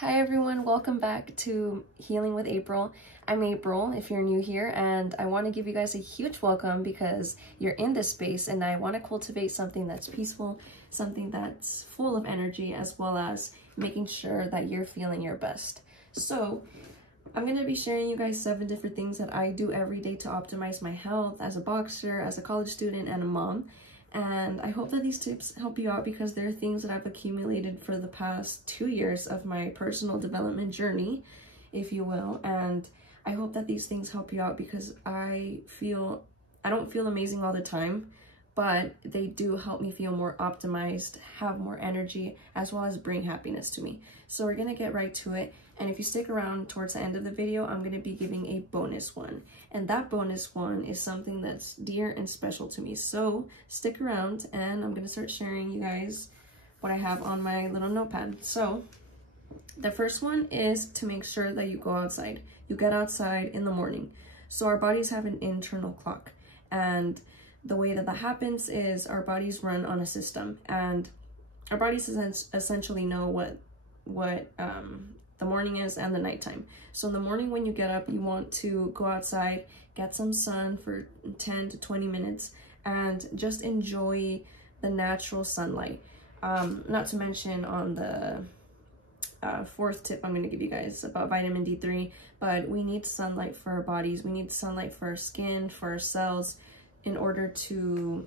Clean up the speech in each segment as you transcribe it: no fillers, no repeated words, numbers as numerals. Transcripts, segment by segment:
Hi everyone, welcome back to Healing with April. I'm April if you're new here, and I want to give you guys a huge welcome because you're in this space and I want to cultivate something that's peaceful, something that's full of energy, as well as making sure that you're feeling your best. So I'm going to be sharing you guys 7 different things that I do every day to optimize my health as a boxer, as a college student, and a mom. And I hope that these tips help you out because they're things that I've accumulated for the past 2 years of my personal development journey, if you will. And I hope that these things help you out because I don't feel amazing all the time, but they do help me feel more optimized, have more energy, as well as bring happiness to me. So we're going to get right to it. And if you stick around towards the end of the video, I'm going to be giving a bonus one. And that bonus one is something that's dear and special to me. So stick around and I'm going to start sharing you guys what I have on my little notepad. So the first one is to make sure that you go outside. You get outside in the morning. So our bodies have an internal clock. And the way that happens is our bodies run on a system. And our bodies essentially know what the morning is and the nighttime. So in the morning when you get up, you want to go outside, get some sun for 10 to 20 minutes and just enjoy the natural sunlight. Not to mention on the fourth tip I'm going to give you guys about vitamin D3, but we need sunlight for our bodies. We need sunlight for our skin, for our cells, in order to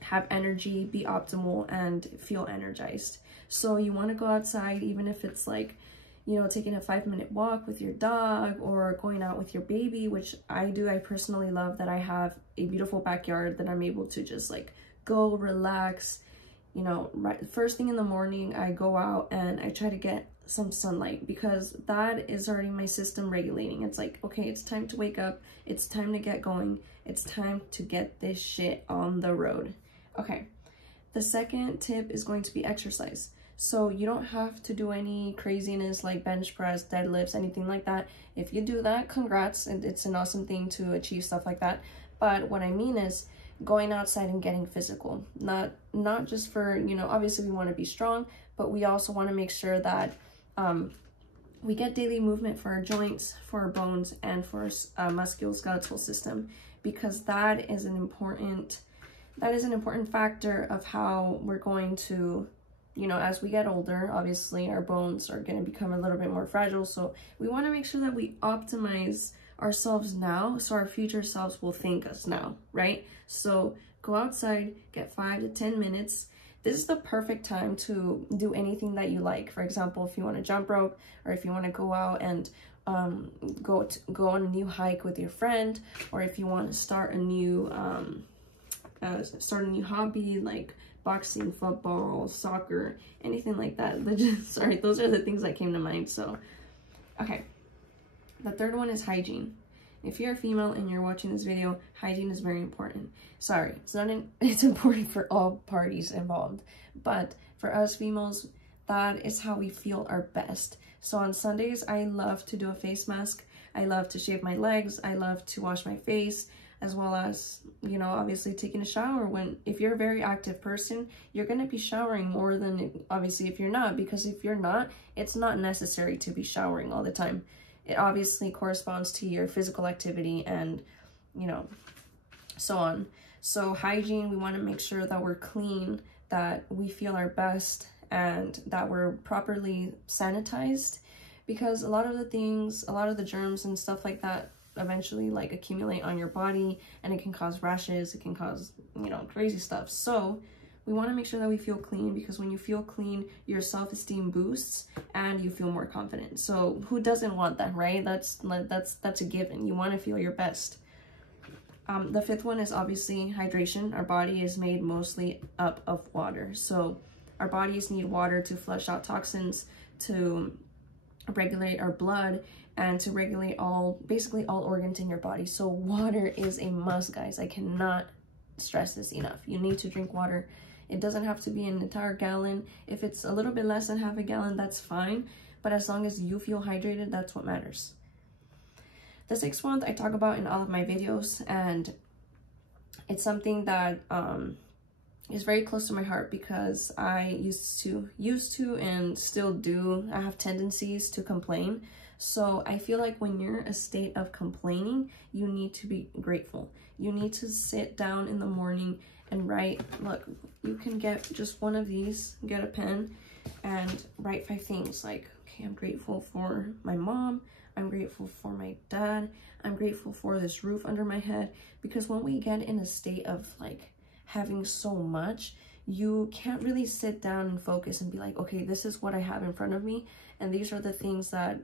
have energy, be optimal, and feel energized. So you want to go outside, even if it's like, you know, taking a 5-minute walk with your dog or going out with your baby, which I do. I personally love that I have a beautiful backyard that I'm able to just like go relax. You know, right first thing in the morning, I go out and I try to get some sunlight because that is already my system regulating. It's like, okay, it's time to wake up. It's time to get going. It's time to get this shit on the road. Okay. The second tip is going to be exercise. So you don't have to do any craziness like bench press, deadlifts, anything like that. If you do that, congrats, and it's an awesome thing to achieve stuff like that. But what I mean is going outside and getting physical. Not just for, you know, obviously we want to be strong, but we also want to make sure that we get daily movement for our joints, for our bones, and for our musculoskeletal system, because that is an important factor of how we're going to, you know, as we get older, obviously our bones are going to become a little bit more fragile. So we want to make sure that we optimize ourselves now so our future selves will thank us now, right? So go outside, get 5 to 10 minutes. This is the perfect time to do anything that you like. For example, if you want to jump rope, or if you want to go out and go on a new hike with your friend, or if you want to start a new hobby like boxing, football, soccer, anything like that. Sorry, those are the things that came to mind. So, okay. The third one is hygiene. If you're a female and you're watching this video, hygiene is very important. Sorry, it's important for all parties involved, but for us females, that is how we feel our best. So on Sundays, I love to do a face mask. I love to shave my legs. I love to wash my face, as well as, you know, obviously taking a shower. If you're a very active person, you're going to be showering more than obviously if you're not, because if you're not, it's not necessary to be showering all the time. It obviously corresponds to your physical activity and, you know, so on. So hygiene, we want to make sure that we're clean, that we feel our best, and that we're properly sanitized, because a lot of the germs and stuff like that eventually like accumulate on your body, and it can cause rashes, it can cause, you know, crazy stuff. So we want to make sure that we feel clean, because when you feel clean, your self-esteem boosts and you feel more confident. So who doesn't want that, right? That's a given. You want to feel your best. The fifth one is obviously hydration. Our body is made mostly up of water. So our bodies need water to flush out toxins, to regulate our blood, and to regulate basically all organs in your body. So water is a must, guys. I cannot stress this enough. You need to drink water. It doesn't have to be an entire gallon. If it's a little bit less than half a gallon, that's fine. But as long as you feel hydrated, that's what matters. The sixth one I talk about in all of my videos, and it's something that is very close to my heart because I used to and still do. I have tendencies to complain. So I feel like when you're in a state of complaining, you need to be grateful. You need to sit down in the morning and write. Look, you can get just one of these, get a pen and write 5 things. Like, okay, I'm grateful for my mom. I'm grateful for my dad. I'm grateful for this roof under my head. Because when we get in a state of like having so much, you can't really sit down and focus and be like, okay, this is what I have in front of me, and these are the things that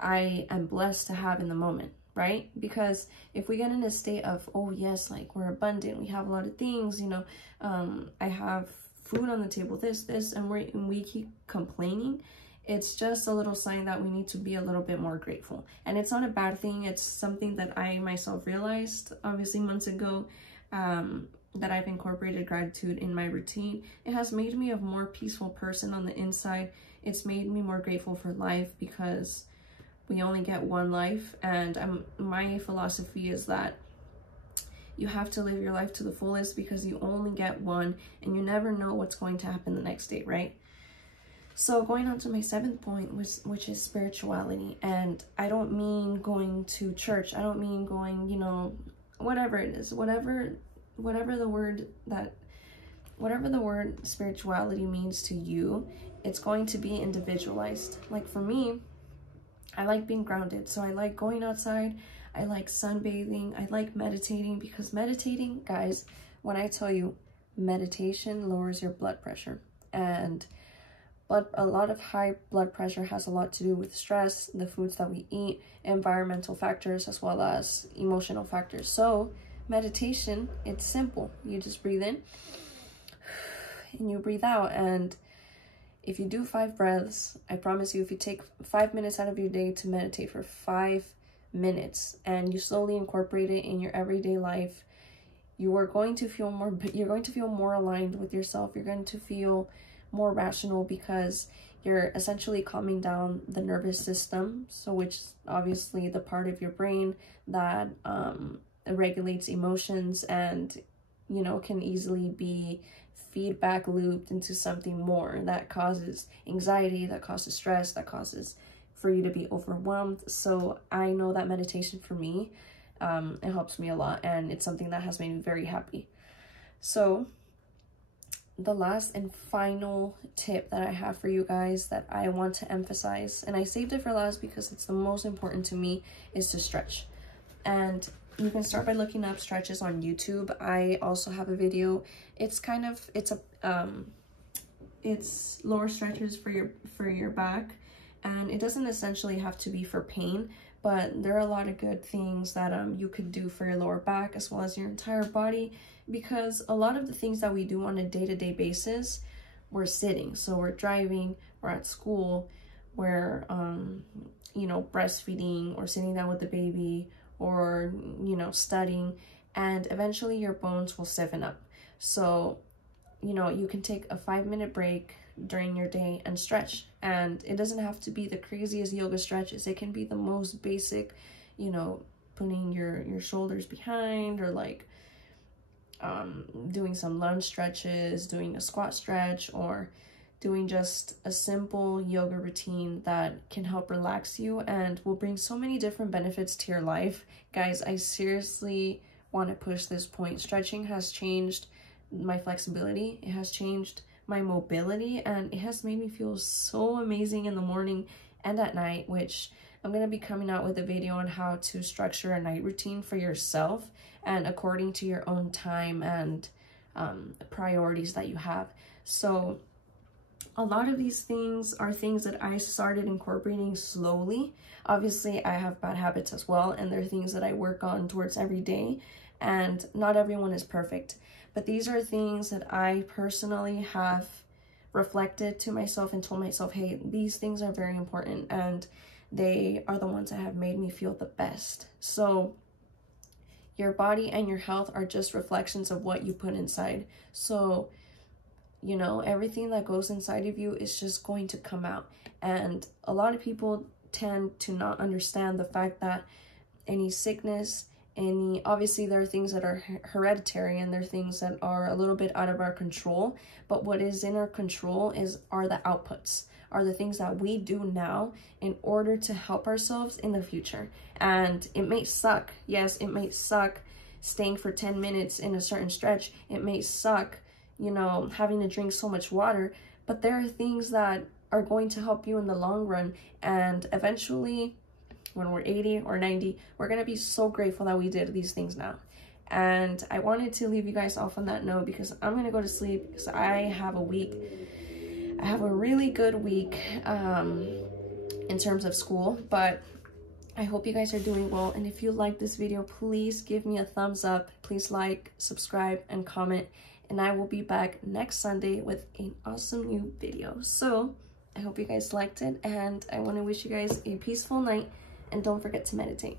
I am blessed to have in the moment, right? Because if we get in a state of, oh yes, like we're abundant, we have a lot of things, you know, I have food on the table, this, and we keep complaining, it's just a little sign that we need to be a little bit more grateful. And it's not a bad thing. It's something that I myself realized obviously months ago, that I've incorporated gratitude in my routine. It has made me a more peaceful person on the inside. It's made me more grateful for life because we only get one life, and my philosophy is that you have to live your life to the fullest because you only get one and you never know what's going to happen the next day, right? So going on to my 7th point, which is spirituality. And I don't mean going to church. I don't mean going, you know, whatever it is, whatever the word spirituality means to you, it's going to be individualized. Like for me, I like being grounded. So I like going outside. I like sunbathing. I like meditating, because meditating, guys, when I tell you, meditation lowers your blood pressure. And a lot of high blood pressure has a lot to do with stress, the foods that we eat, environmental factors, as well as emotional factors. So meditation, it's simple. You just breathe in and you breathe out. And if you do 5 breaths, I promise you, if you take 5 minutes out of your day to meditate for 5 minutes and you slowly incorporate it in your everyday life, you are going to feel more aligned with yourself. You're going to feel more rational because you're essentially calming down the nervous system, so which is obviously the part of your brain that regulates emotions and, you know, can easily be feedback looped into something more that causes anxiety, that causes stress, that causes for you to be overwhelmed. So I know that meditation for me, it helps me a lot, and it's something that has made me very happy. So the last and final tip that I have for you guys that I want to emphasize, and I saved it for last because it's the most important to me, is to stretch. And you can start by looking up stretches on YouTube. I also have a video. It's lower stretches for your back, and it doesn't essentially have to be for pain, but there are a lot of good things that you could do for your lower back as well as your entire body, because a lot of the things that we do on a day-to-day basis, we're sitting. So we're driving, we're at school, we're you know, breastfeeding or sitting down with the baby, or, you know, studying, and eventually your bones will stiffen up. So, you know, you can take a 5-minute break during your day and stretch, and it doesn't have to be the craziest yoga stretches. It can be the most basic, you know, putting your shoulders behind, or like doing some lunge stretches, doing a squat stretch, or doing just a simple yoga routine that can help relax you and will bring so many different benefits to your life. Guys, I seriously want to push this point. Stretching has changed my flexibility, it has changed my mobility, and it has made me feel so amazing in the morning and at night, which I'm going to be coming out with a video on how to structure a night routine for yourself and according to your own time and priorities that you have. So a lot of these things are things that I started incorporating slowly. Obviously, I have bad habits as well, and they're things that I work on towards every day, and not everyone is perfect. But these are things that I personally have reflected to myself and told myself, hey, these things are very important, and they are the ones that have made me feel the best. So your body and your health are just reflections of what you put inside. So, you know, everything that goes inside of you is just going to come out. And a lot of people tend to not understand the fact that any sickness, any, obviously there are things that are hereditary and there are things that are a little bit out of our control, but what is in our control are the outputs, are the things that we do now in order to help ourselves in the future. And it may suck, yes, it may suck staying for 10 minutes in a certain stretch, it may suck, you know, having to drink so much water, but there are things that are going to help you in the long run. And eventually, when we're 80 or 90, we're going to be so grateful that we did these things now. And I wanted to leave you guys off on that note because I'm going to go to sleep because I have a really good week in terms of school, but I hope you guys are doing well. And if you like this video, please give me a thumbs up. Please like, subscribe, and comment. And I will be back next Sunday with an awesome new video. So I hope you guys liked it, and I want to wish you guys a peaceful night, and don't forget to meditate.